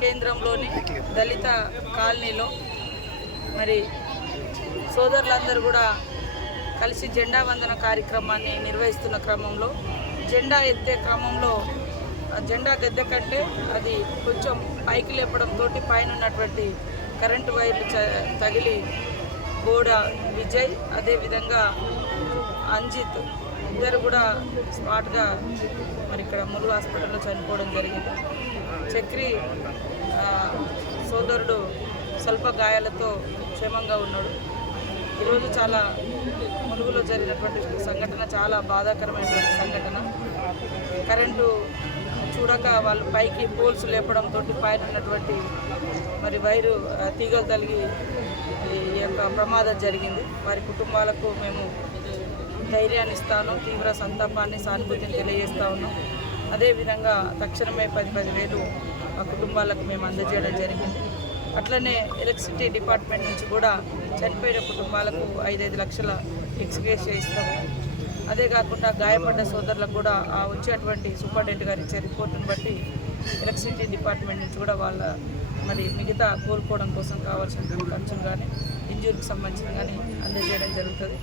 కేంద్రంలోని దళిత కాలనీలో మరి సోదరులందరూ కూడా కలిసి జెండా వందన కార్యక్రమాన్ని నిర్వహిస్తున్న క్రమంలో జెండా ఎత్తే క్రమంలో ఆ జెండా గద్దె కంటే అది కొంచెం పైకి లేపడంతో పైన ఉన్నటువంటి కరెంటు వైర్లు తగిలి గోడ విజయ్ అదేవిధంగా అంజిత్ ఇద్దరు కూడా స్పాట్గా మరి ఇక్కడ మురుగు హాస్పిటల్లో చనిపోవడం జరిగింది. చక్రి సోదరుడు స్వల్ప గాయాలతో క్షేమంగా ఉన్నాడు. ఈరోజు చాలా ములుగులో జరిగినటువంటి సంఘటన చాలా బాధాకరమైనటువంటి సంఘటన. కరెంటు చూడక వాళ్ళు పైకి పోల్స్ లేపడంతో పైన ఉన్నటువంటి మరి వైరు తీగలు తలిగి ఈ యొక్క ప్రమాదం జరిగింది. వారి కుటుంబాలకు మేము ధైర్యాన్ని ఇస్తాను తీవ్ర సంతాపాన్ని సానుభూతిని తెలియజేస్తా ఉన్నాం. అదేవిధంగా తక్షణమే పది పది వేలు ఆ కుటుంబాలకు మేము అందజేయడం జరిగింది. అట్లనే ఎలక్ట్రిసిటీ డిపార్ట్మెంట్ నుంచి కూడా చనిపోయిన కుటుంబాలకు ఐదైదు లక్షల ఎక్స్గ్రేస్ చేయిస్తాము అదే కాకుండా గాయపడ్డ సోదరులకు కూడా ఆ వచ్చేటువంటి సూపరింటెండెంట్ గారు ఇచ్చే రిపోర్టును బట్టి ఎలక్ట్రిసిటీ డిపార్ట్మెంట్ నుంచి కూడా వాళ్ళ మరి మిగతా కోలుకోవడం కోసం కావాల్సిన ఖర్చులు కానీ ఇంజూరీకి సంబంధించిన కానీ అందజేయడం జరుగుతుంది.